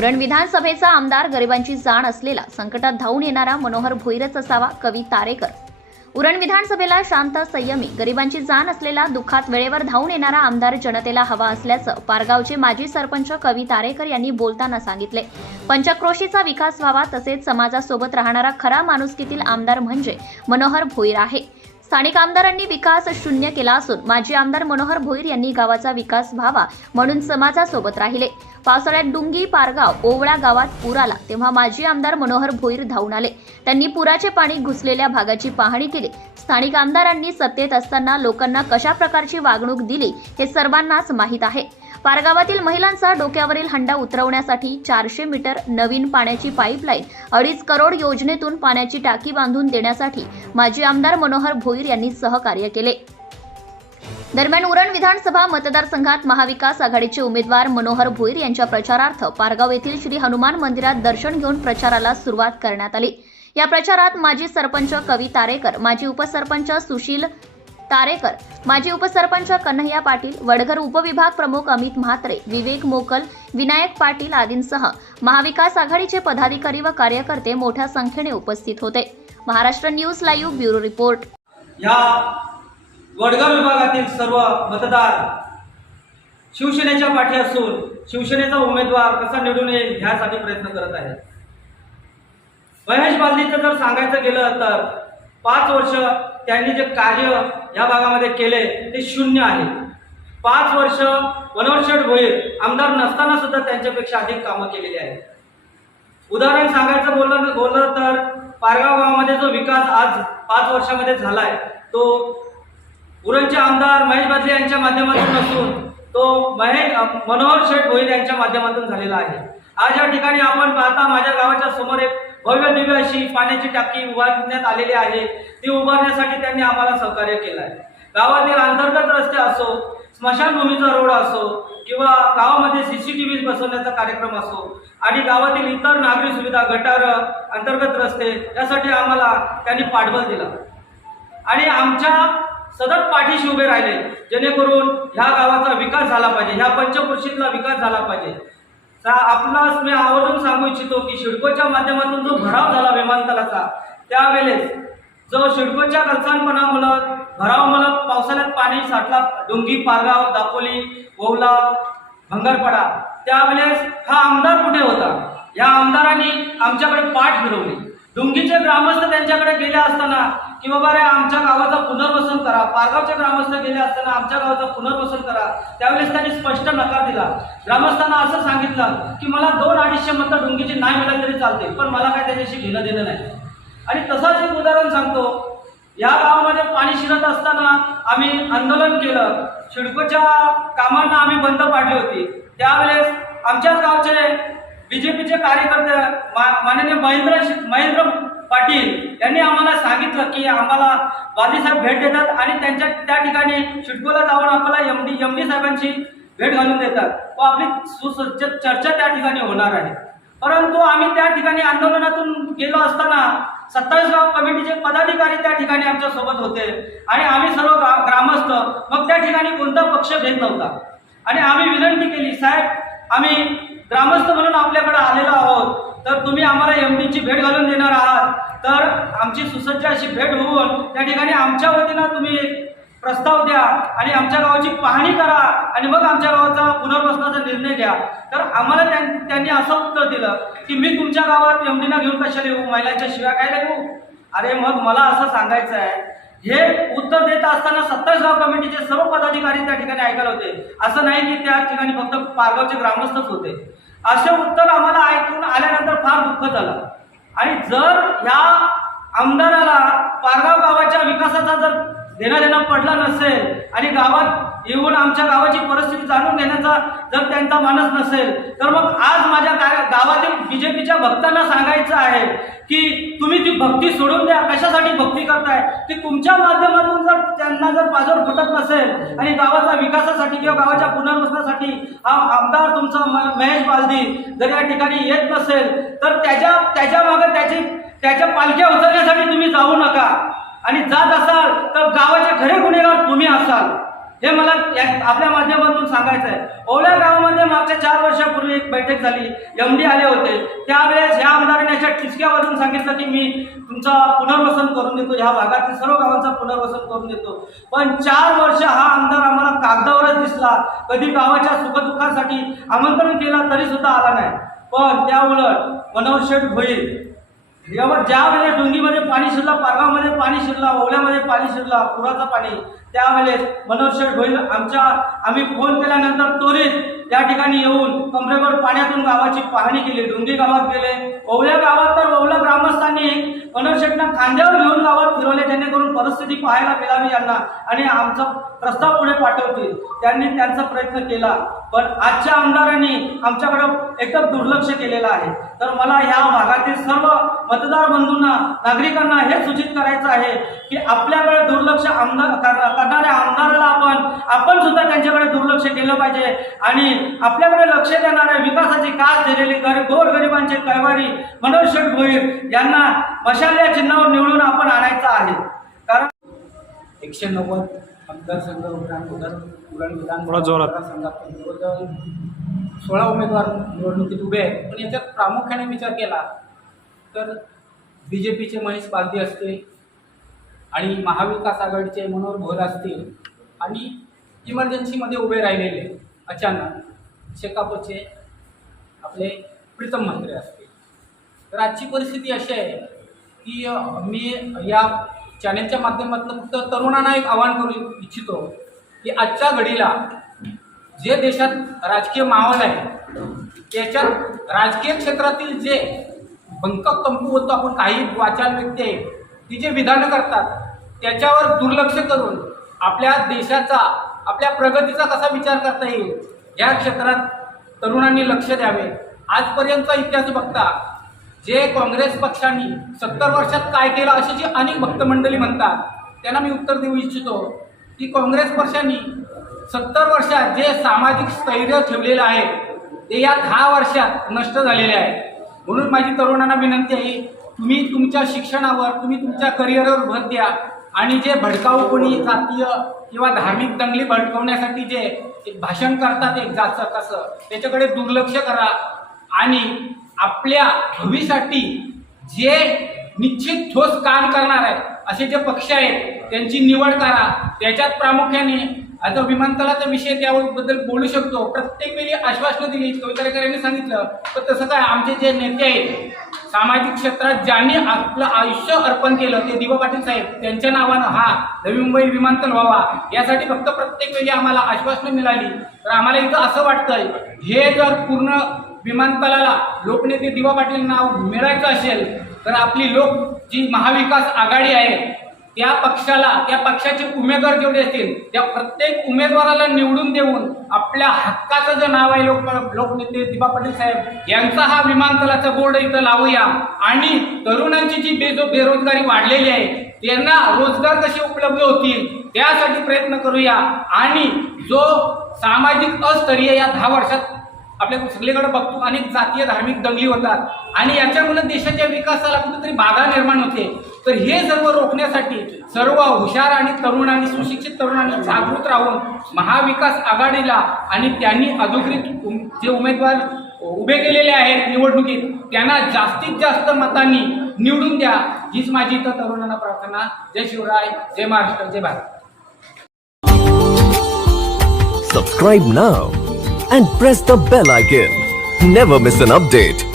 उरण विधानसभेचा आमदार गरिबांची जाण असलेला संकटात धावून येणारा मनोहर भोईरच असावा कवी तारेकर. उरण विधानसभेला शांत संयमी गरिबांची जाण असलेला दुःखात वेळेवर धावून येणारा आमदार जनतेला हवा असल्याचं पारगावचे माजी सरपंच कवी तारेकर यांनी बोलताना सांगितले. पंचक्रोशीचा विकास व्हावा तसेच समाजासोबत राहणारा खरा माणुसकीतील आमदार म्हणजे मनोहर भोईर आहे. स्थानिक आमदारांनी विकास शून्य केला असून माजी आमदार मनोहर भोईर यांनी गावाचा विकास व्हावा म्हणून समाजासोबत राहिले. पावसाळ्यात डुंगी पारगाव ओवळा गावात पूर आला तेव्हा माजी आमदार मनोहर भोईर धावून आले. त्यांनी पुराचे पाणी घुसलेल्या भागाची पाहणी केली. स्थानिक आमदारांनी सत्तेत असताना लोकांना कशा प्रकारची वागणूक दिली हे सर्वांनाच माहीत आहे. पारगावातील महिलांचा डोक्यावरील हंडा उतरवण्यासाठी चारशे मीटर नवीन पाण्याची पाईपलाईन अडीच करोड योजनेतून पाण्याची टाकी बांधून देण्यासाठी माजी आमदार मनोहर भोईर महावीर यांनी सहकार्य केले. दरम्यान उरण विधानसभा मतदारसंघात महाविकास आघाडीचे उमेदवार मनोहर भोईर यांच्या प्रचारार्थ पारगाव येथील श्री हनुमान मंदिरात दर्शन घेऊन प्रचाराला सुरुवात करण्यात आली. या प्रचारात माजी सरपंच कवी तारेकर माजी उपसरपंच सुशील तारेकर माजी उपसरपंच कन्हैया पाटील वडघर उपविभाग प्रमुख अमित म्हात्रे विवेक मोकल विनायक पाटील आदींसह महाविकास आघाडीचे पदाधिकारी व कार्यकर्ते मोठ्या संख्येने उपस्थित होते. Maharashtra news live bureau report. या वडगाव विभागातील सर्व मतदार शिवसेनेच्या पाठी असून शिवसेनेचा उमेदवार कसा निवडून येईल ह्यासाठी प्रयत्न करत आहेत. महेश बालदीचं जर सांगायचं गेलं तर पाच वर्ष त्यांनी जे कार्य या भागामध्ये केले ते शून्य आहे. पाच वर्ष वनवर्षड भोईर आमदार नसताना सुद्धा त्यांच्यापेक्षा अधिक कामं केलेली आहेत. उदाहरण सांगायचं बोललं बोललं तर पारगाव गावामध्ये जो विकास आज पाच वर्षामध्ये झालाय तो उरणचे आमदार महेश बदले यांच्या माध्यमातून नसून तो महेश मनोहर शेठ भोईर यांच्या माध्यमातून झालेला आहे. आज या ठिकाणी आपण पाहता माझ्या गावाच्या समोर एक भव्य दिव्य अशी पाण्याची टाकी उभारण्यात आलेली आहे. ती उभारण्यासाठी त्यांनी आम्हाला सहकार्य केलं आहे गावातील अंतर्गत रस्ते असो स्मशानभूमीचा रोड असो किंवा गावामध्ये सी सी टी सीसीटीव्ही बसवण्याचा कार्यक्रम असो आणि गावातील इतर नागरी सुविधा गटार अंतर्गत रस्ते यासाठी आम्हाला त्यांनी पाठबळ दिला. आणि आमच्या सतत पाठीशी उभे राहिले जेणेकरून ह्या गावाचा विकास झाला पाहिजे ह्या पंचकृषीतला विकास झाला पाहिजे. आपणास मी आवर्जून सांगू इच्छितो की शिडकोच्या माध्यमातून जो भराव झाला विमानतळाचा त्यावेळेस जो शिडकोच्या कल्सांपणामुळं भराव म्हणत पावसाळ्यात पाणी साठला डोंगी पारगाव दापोली ओवला भंगारपाडा त्यावेळेस हा आमदार कुठे होता? या आमदारांनी आमच्याकडे पाठ फिरवली. डुंगीचे ग्रामस्थ त्यांच्याकडे गेले असताना की बाबा रे आमच्या गावाचं पुनर्वसन करा. पारगावचे ग्रामस्थ गेले असताना आमच्या गावाचं पुनर्वसन करा. त्यावेळेस त्यांनी स्पष्ट नकार दिला. ग्रामस्थांना असं सांगितलं की मला दोन अडीचशे मतं डुंगीचे नाही मिळाले तरी चालते पण मला काय त्याच्याशी घेणं देणं नाही. आणि तसंच एक उदाहरण सांगतो. या गावामध्ये पाणी शिरत असताना आम्ही आंदोलन केलं. शिडकोच्या कामांना आम्ही बंद पाडली होती. त्यावेळेस आमच्याच गावचे बीजेपीचे कार्यकर्ते मा- माननीय महेंद्र महेंद्र पाटील यांनी आम्हाला सांगितलं की आम्हाला बालीसाहेब भेट देतात आणि त्यांच्या त्या ठिकाणी शिडकोला जाऊन आम्हाला एम डी एम डी साहेबांची भेट घालून देतात. व आपली सुसज्ज चर्चा त्या ठिकाणी होणार आहे. परंतु आम्ही त्या ठिकाणी आंदोलनातून गेलो असताना सत्तावीस गाव कमिटीचे पदाधिकारी त्या ठिकाणी आमच्यासोबत होते. आणि आम्ही सर्व ग्रामस्थ मग त्या ठिकाणी कोणता पक्ष भेद नव्हता. आणि आम्ही विनंती केली साहेब आम्ही ग्रामस्थ म्हणून आपल्याकडे आलेलो आहोत. तर तुम्ही आम्हाला एम डीची भेट घालून देणार आहात. तर आमची सुसज्ज अशी भेट होऊन त्या ठिकाणी आमच्या वतीनं तुम्ही प्रस्ताव द्या आणि आमच्या गावाची पाहणी करा आणि मग आमच्या गावाचा पुनर्वसनाचा निर्णय घ्या. तर आम्हाला त्यां- त्यांनी असं उत्तर दिलं की मी तुमच्या गावात एमडीना घेऊन कशाला येऊ? महिलांच्या शिवाय काय येऊ अरे मग मला असं सांगायचं आहे. हे उत्तर देत असताना सत्तावीस गाव कमिटीचे सर्व पदाधिकारी त्या ठिकाणी ऐकायला होते. असं नाही की त्या ठिकाणी फक्त पारगावचे ग्रामस्थच होते. असे उत्तर आम्हाला ऐकून आल्यानंतर फार दुःख झालं. आणि जर ह्या आमदाराला पारगाव गावाच्या विकासाचा जर देणं देणं पडला नसेल आणि गावात येऊन आमच्या गावाची परिस्थिती जाणून घेण्याचा जर त्यांचा मानस नसेल तर मग आज माझ्या गा- गावातील बीजेपीच्या भक्तांना सांगायचं आहे की तुम्ही ती भक्ती सोडून द्या. कशासाठी भक्ती करताय? ती तुमच्या माध्यमातून जर त्यांना जर पाजर फुटत नसेल आणि गावाच्या विकासासाठी किंवा गावाच्या पुनर्वसनासाठी हा आमदार तुमचा महेश बालदी जर या ठिकाणी येत नसेल तर त्याच्या त्याच्यामागे त्याची त्याच्या पालख्या उचलण्यासाठी तुम्ही जाऊ नका. आणि जात असाल तर गावाचे खरे गुन्हेगार तुम्ही असाल. हे मला या- आपल्या माध्यमातून सांगायचं आहे ओल्या गावामध्ये मागच्या चार वर्षापूर्वी एक बैठक झाली. एम डी आले होते. त्यावेळेस ह्या आमदाराने अशा ठिचक्या सांगितलं की मी तुमचा पुनर्वसन करून देतो. ह्या भागातील सर्व गावांचं पुनर्वसन करून देतो. पण चार वर्ष हा आमदार आम्हाला कागदावरच दिसला. कधी गावाच्या सुखदुःखासाठी आमंत्रण केला तरी सुद्धा आला नाही. पण त्या उलट मनोहर होईल. यावर ज्या वेळेला डोंगीमध्ये पाणी शिरलं पारगावमध्ये पाणी शिरलं ओल्यामध्ये पाणी शिरलं पुराचं पाणी त्यावेळेस मनोज शेठ भोईर आमच्या आम्ही फोन केल्यानंतर त्वरित त्या ठिकाणी येऊन कमरेवर पाण्यातून गावाची पाहणी केली. डोंगी गावात गेले. ओवल्या गावात तर ओवल्या ग्रामस्थांनी मनोज शेठना खांद्यावर घेऊन गावात फिरवले जेणेकरून परिस्थिती पाहायला मिळावी यांना आणि आमचा प्रस्ताव पुढे पाठवतील. त्यांनी त्यांचा प्रयत्न केला. पण आजच्या आमदारांनी आमच्याकडं एकदम दुर्लक्ष केलेलं आहे. तर मला ह्या भागातील सर्व मतदार बंधूंना नागरिकांना हे सूचित करायचं आहे की आपल्याकडे दुर्लक्ष आमदार करणाऱ्या आमदाराला आपण आपण सुद्धा त्यांच्याकडे दुर्लक्ष केलं पाहिजे. आणि आपल्याकडे लक्ष देणाऱ्या विकासाची कास दिलेली गर गोरगरिबांचे कैवारी मनोज शेठ भोईर यांना मशाल या चिन्हावर निवडून आपण आणायचं आहे. कारण एकशे नव्वद विधान जोरात. मतदारसंघातून जवळजवळ सोळा उमेदवार निवडणुकीत उभे आहेत. पण याच्यात प्रामुख्याने विचार केला तर बी जे पीचे महेश बालदी असतील आणि महाविकास आघाडीचे मनोहर भोर असतील आणि इमर्जन्सीमध्ये उभे राहिलेले अचानक शेकापचे आपले प्रीतम मंत्री असतील. तर आजची परिस्थिती अशी आहे की मी या चॅनेलच्या माध्यमातून फक्त तरुणांना एक आवाहन करू इच्छितो की आजच्या घडीला जे देशात राजकीय माहोल आहे त्याच्यात राजकीय क्षेत्रातील जे बंक कंपू होतो आपण काही वाचाल व्यक्ती आहे ती जे विधानं करतात त्याच्यावर दुर्लक्ष करून आपल्या देशाचा आपल्या प्रगतीचा कसा विचार करता येईल या क्षेत्रात तरुणांनी लक्ष द्यावे. आजपर्यंतचा इतिहास बघता जे काँग्रेस पक्षांनी सत्तर वर्षात काय केलं अशी जी अनेक भक्तमंडळी म्हणतात त्यांना मी उत्तर देऊ इच्छितो की काँग्रेस पक्षांनी सत्तर वर्षात जे सामाजिक स्थैर्य ठेवलेलं आहे ते या दहा वर्षात नष्ट झालेले आहे. म्हणून माझी तरुणांना विनंती आहे तुम्ही तुमच्या शिक्षणावर तुम्ही तुमच्या करिअरवर भर द्या. आणि जे भडकाऊ कोणी जातीय किंवा धार्मिक दंगली भडकवण्यासाठी जे एक भाषण करतात एक जाचं कसं त्याच्याकडे दुर्लक्ष करा. आणि आपल्या भवीसाठी जे निश्चित ठोस काम करणार आहे असे जे पक्ष आहेत त्यांची निवड करा. त्याच्यात प्रामुख्याने आता विमानतळाचा विषय त्याबद्दल बोलू शकतो. प्रत्येक वेळी आश्वासनं दिली. कविता यांनी सांगितलं पण तसं काय आमचे जे नेते आहेत सामाजिक क्षेत्रात ज्यांनी आपलं आयुष्य अर्पण केलं ते दिवा पाटील साहेब त्यांच्या नावानं हा नवी मुंबई विमानतळ व्हावा. यासाठी फक्त प्रत्येक वेळी आम्हाला आश्वासनं मिळाली. तर आम्हाला इथं असं वाटतंय हे जर पूर्ण विमानतळाला लोकनेते दिवा पाटील नाव मिळायचं असेल तर आपली लोक जी महाविकास आघाडी आहे त्या पक्षाला त्या पक्षाचे उमेदवार जेवढे असतील त्या प्रत्येक उमेदवाराला निवडून देऊन आपल्या हक्काचं जे नाव आहे लोक लोकनेते दिबा पाटील साहेब यांचा हा विमानतळाचा बोर्ड इथं लावूया. आणि तरुणांची जी बेजो बेरोजगारी वाढलेली आहे त्यांना रोजगार कसे उपलब्ध होतील त्यासाठी प्रयत्न करूया. आणि जो सामाजिक अस्तरीय या दहा वर्षात आपल्या सगळीकडे बघतो अनेक जातीय धार्मिक दंगली होतात. आणि याच्यामुळे देशाच्या विकासाला कुठेतरी बाधा निर्माण होते. तर हे सर्व रोखण्यासाठी सर्व हुशार आणि तरुणांनी सुशिक्षित तरुणांनी जागृत राहून महाविकास आघाडीला आणि त्यांनी अधिकृत जे उमेदवार उभे केलेले आहेत निवडणुकीत त्यांना जास्तीत जास्त मतांनी निवडून द्या हीच माझी इथं तरुणांना प्रार्थना जय शिवराय जय महाराष्ट्र जय Bharat Subscribe now and press the bell icon. Never miss an update.